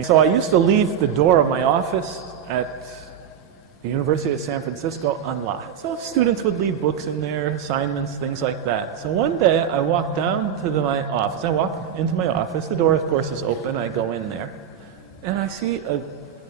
So I used to leave the door of my office at the University of San Francisco unlocked. So students would leave books in there, assignments, things like that. So one day I walked down to my office. I walk into my office. The door, of course, is open. I go in there. And I see a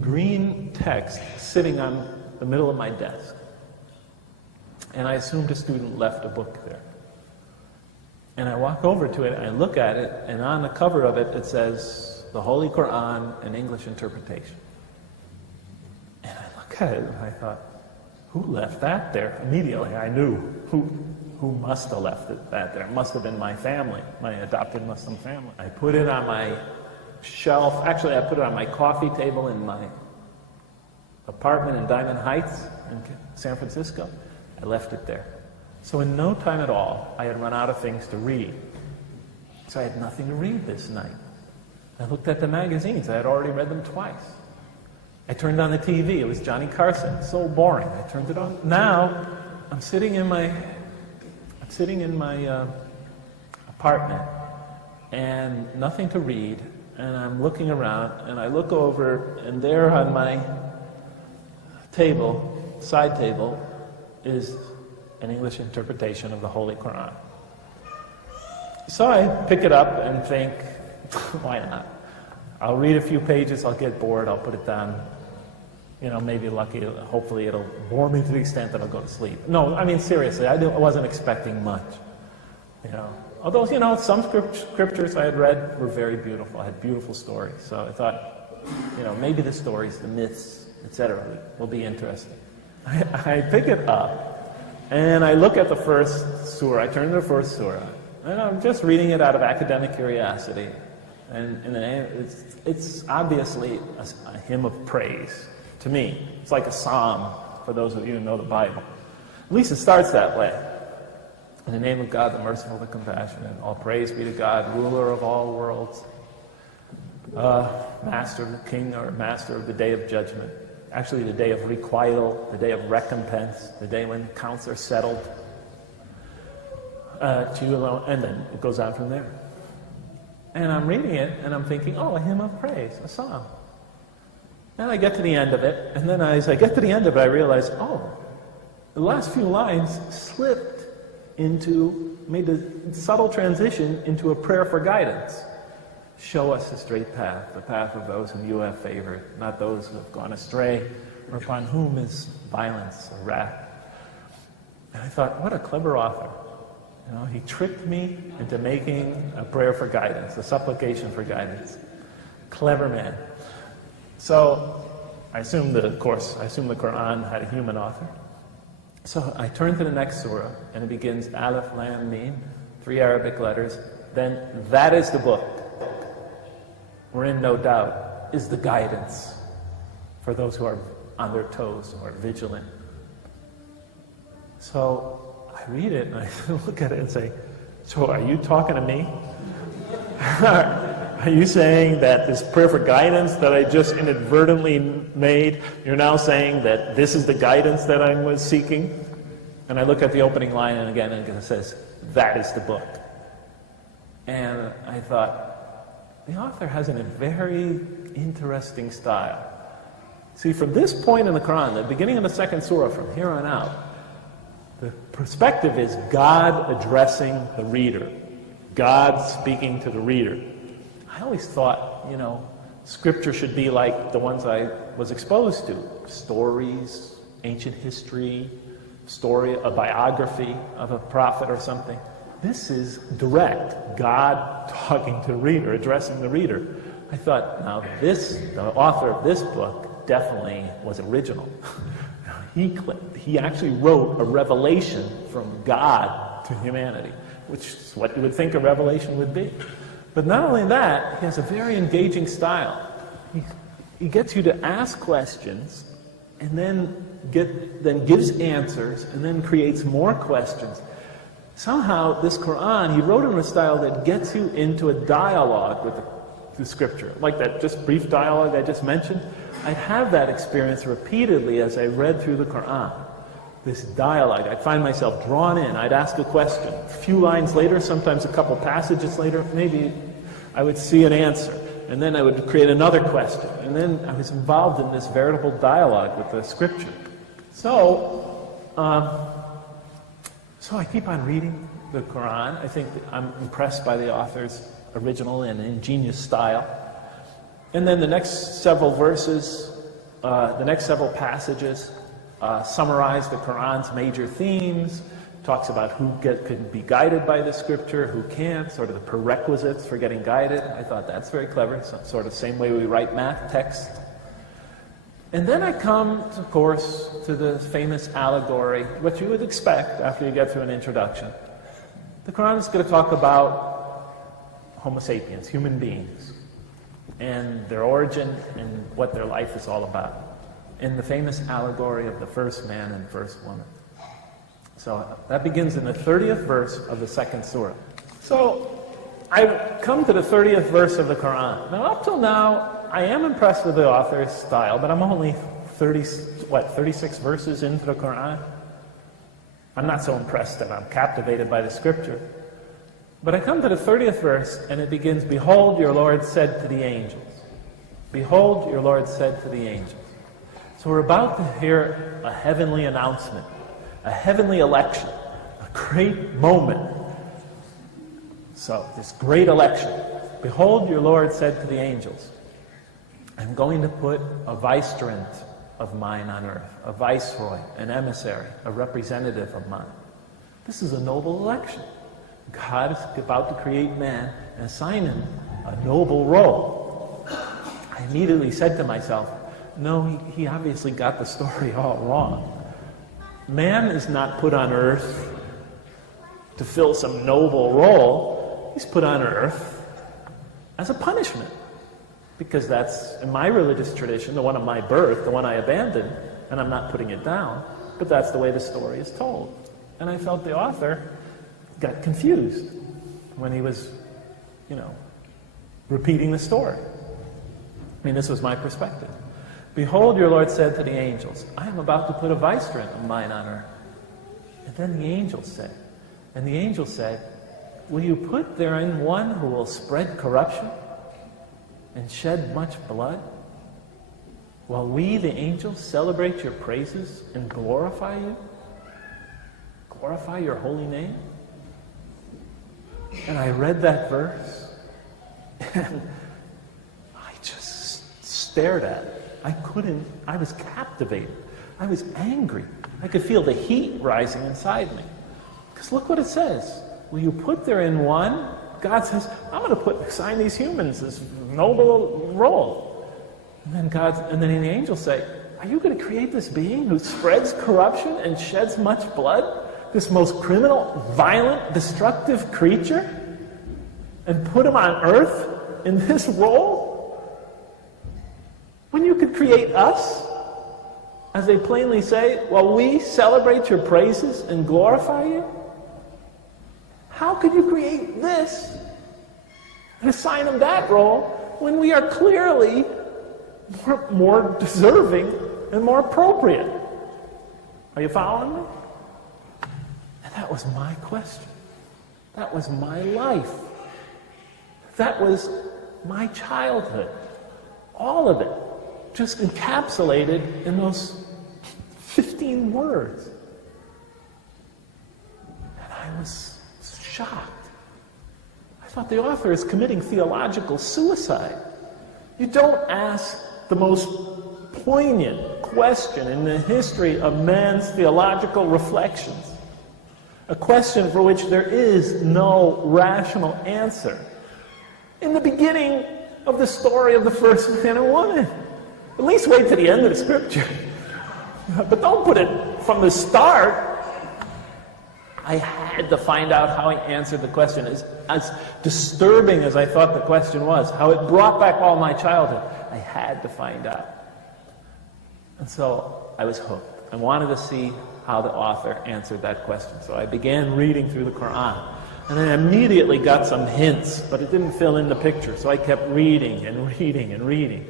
green text sitting on the middle of my desk. And I assumed a student left a book there. And I walk over to it, and I look at it, and on the cover of it, it says, "The Holy Quran, an English interpretation." And I look at it, and I thought, who left that there? Immediately, I knew who must have left that there. It must have been my family, my adopted Muslim family. I put it on my shelf. Actually, I put it on my coffee table in my apartment in Diamond Heights in San Francisco. I left it there. So in no time at all, I had run out of things to read. So I had nothing to read this night. I looked at the magazines. I had already read them twice. I turned on the TV. It was Johnny Carson. So boring. I turned it on. Now, I'm sitting in my apartment and nothing to read. And I'm looking around, and I look over, and there on my table, side table, is an English interpretation of the Holy Quran. So I pick it up and think, why not? I'll read a few pages, I'll get bored, I'll put it down. You know, maybe lucky, hopefully it'll bore me to the extent that I'll go to sleep. No, I mean, seriously, I wasn't expecting much. You know, although, you know, some scriptures I had read were very beautiful. I had beautiful stories. So I thought, you know, maybe the stories, the myths, etc., will be interesting. I pick it up, and I look at the first surah. I turn to the first surah, and I'm just reading it out of academic curiosity. And in the name, it's obviously a hymn of praise to me. It's like a psalm for those of you who know the Bible. At least it starts that way. In the name of God, the merciful, the compassionate, all praise be to God, ruler of all worlds, master of the king or master of the day of judgment. Actually, the day of requital, the day of recompense, the day when accounts are settled. To you alone, and then it goes on from there. And I'm reading it, and I'm thinking, oh, a hymn of praise, a psalm. And I get to the end of it, and then as I get to the end of it, I realize, oh, the last few lines slipped made a subtle transition into a prayer for guidance. Show us the straight path, the path of those whom you have favored, not those who have gone astray, or upon whom is violence or wrath. And I thought, what a clever author. You know, he tricked me into making a prayer for guidance, a supplication for guidance. Clever man. So I assumed the Quran had a human author. So I turn to the next surah, and it begins Alif, Lam, Mim, 3 Arabic letters. Then that is the book, wherein no doubt is the guidance for those who are on their toes or vigilant. So I read it and I look at it and say, so are you talking to me? Are you saying that this prayer for guidance that I just inadvertently made, you're now saying that this is the guidance that I was seeking? And I look at the opening line, and again it says, that is the book. And I thought, the author has a very interesting style. See, from this point in the Quran, the beginning of the second surah, from here on out, the perspective is God addressing the reader, God speaking to the reader. I always thought, you know, scripture should be like the ones I was exposed to. Stories, ancient history, a biography of a prophet or something. This is direct, God talking to the reader, addressing the reader. I thought, now the author of this book definitely was original. He actually wrote a revelation from God to humanity, which is what you would think a revelation would be. But not only that, he has a very engaging style. He gets you to ask questions, and then gives answers, and then creates more questions. Somehow, this Quran, he wrote in a style that gets you into a dialogue with the scripture, like that just brief dialogue I just mentioned. I'd have that experience repeatedly as I read through the Quran. This dialogue, I'd find myself drawn in. I'd ask a question. A few lines later, sometimes a couple passages later, maybe I would see an answer. and then I would create another question, and then I was involved in this veritable dialogue with the scripture. So I keep on reading the Quran. I think that I'm impressed by the author's original and ingenious style. And then the next several verses, the next several passages summarize the Quran's major themes, talks about who can be guided by the scripture, who can't, sort of the prerequisites for getting guided. I thought that's very clever, sort of the same way we write math text. And then I come, of course, to the famous allegory, what you would expect after you get through an introduction. The Quran is going to talk about Homo sapiens, human beings, and their origin and what their life is all about, in the famous allegory of the first man and first woman. So that begins in the 30th verse of the second surah. So I've come to the 30th verse of the Quran. Now, up till now, I am impressed with the author's style, but I'm only 36 verses into the Quran. I'm not so impressed that I'm captivated by the scripture. But I come to the 30th verse, and it begins, "Behold, your Lord said to the angels." Behold, your Lord said to the angels. So we're about to hear a heavenly announcement, a heavenly election, a great moment. So this great election. "Behold, your Lord said to the angels, I'm going to put a vicegerent of mine on earth, a viceroy, an emissary, a representative of mine." This is a noble election. God is about to create man and assign him a noble role. I immediately said to myself, no, he obviously got the story all wrong. Man is not put on earth to fill some noble role. He's put on earth as a punishment. Because that's, in my religious tradition, the one of my birth, the one I abandoned, and I'm not putting it down, but that's the way the story is told. And I felt the author got confused when he was, repeating the story. I mean, this was my perspective. "Behold, your Lord said to the angels, I am about to put a vicegerent of mine on earth." And then the angels said, "Will you put therein one who will spread corruption and shed much blood, while we, the angels, celebrate your praises and glorify you? Glorify your holy name?" And I read that verse, and I just stared at it. I was captivated. I was angry. I could feel the heat rising inside me. Because look what it says. "Will you put therein one?" God says, I'm going to assign these humans this noble role. And then the angels say, are you going to create this being who spreads corruption and sheds much blood? This most criminal, violent, destructive creature? And put him on earth in this role? When you could create us, as they plainly say, while we celebrate your praises and glorify you? How could you create this and assign him that role when we are clearly more deserving and more appropriate? Are you following me? And that was my question. That was my life. That was my childhood. All of it just encapsulated in those 15 words. And I was shocked. I thought the author is committing theological suicide. You don't ask the most poignant question in the history of man's theological reflections, a question for which there is no rational answer, in the beginning of the story of the first man and woman. At least wait to the end of the scripture. But don't put it from the start. I had to find out how he answered the question. As disturbing as I thought the question was, how it brought back all my childhood, I had to find out. And so I was hooked. I wanted to see how the author answered that question. So I began reading through the Quran. And I immediately got some hints, but it didn't fill in the picture. So I kept reading and reading and reading.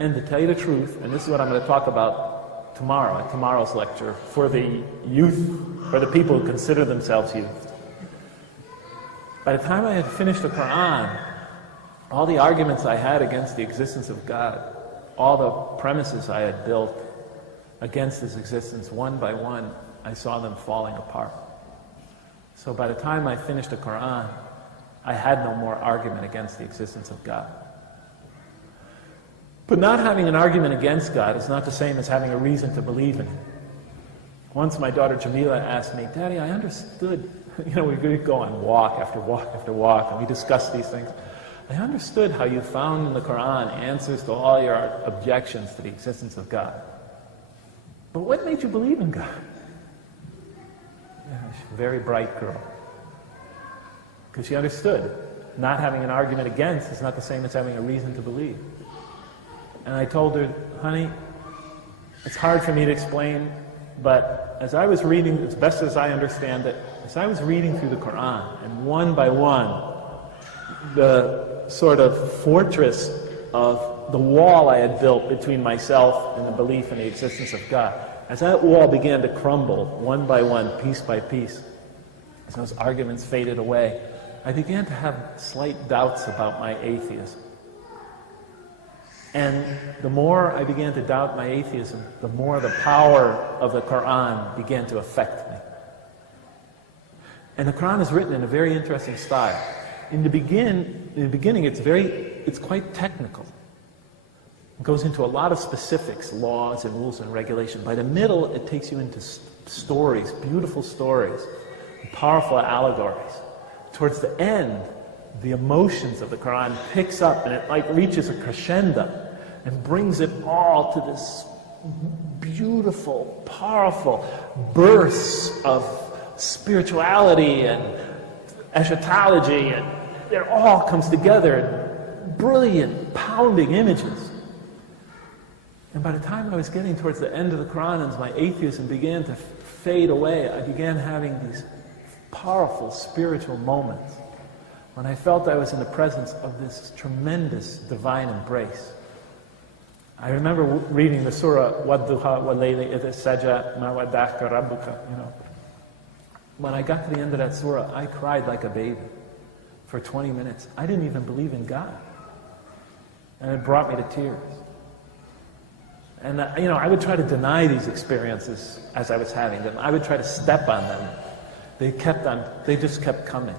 And to tell you the truth, and this is what I'm going to talk about tomorrow, at tomorrow's lecture, for the youth, or the people who consider themselves youth. By the time I had finished the Quran, all the arguments I had against the existence of God, all the premises I had built against his existence, one by one, I saw them falling apart. So by the time I finished the Quran, I had no more argument against the existence of God. But not having an argument against God is not the same as having a reason to believe in him. Once my daughter Jamila asked me, Daddy, I understood, we could go on walk after walk after walk, and we discussed these things. I understood how you found in the Quran answers to all your objections to the existence of God. But what made you believe in God? Yeah, she's a very bright girl. Because she understood not having an argument against is not the same as having a reason to believe. And I told her, honey, it's hard for me to explain, but as I was reading, as best as I understand it, as I was reading through the Quran, and one by one, the sort of fortress of the wall I had built between myself and the belief in the existence of God, as that wall began to crumble one by one, piece by piece, as those arguments faded away, I began to have slight doubts about my atheism. And the more I began to doubt my atheism, the more the power of the Quran began to affect me. And the Quran is written in a very interesting style. In the beginning, it's quite technical. It goes into a lot of specifics, laws and rules and regulation. By the middle, it takes you into stories, beautiful stories, powerful allegories. Towards the end, the emotions of the Quran picks up and it reaches a crescendo and brings it all to this beautiful, powerful bursts of spirituality and eschatology, and it all comes together in brilliant, pounding images. And by the time I was getting towards the end of the Quran, as my atheism began to fade away, I began having these powerful spiritual moments when I felt I was in the presence of this tremendous divine embrace. I remember reading the surah, وَالضُّحَى وَاللَّيْلِ إِذَا سَجَى مَا وَدَّعَكَ رَبُّكَ. When I got to the end of that surah, I cried like a baby for 20 minutes. I didn't even believe in God. And it brought me to tears. And I would try to deny these experiences as I was having them. I would try to step on them. They just kept coming.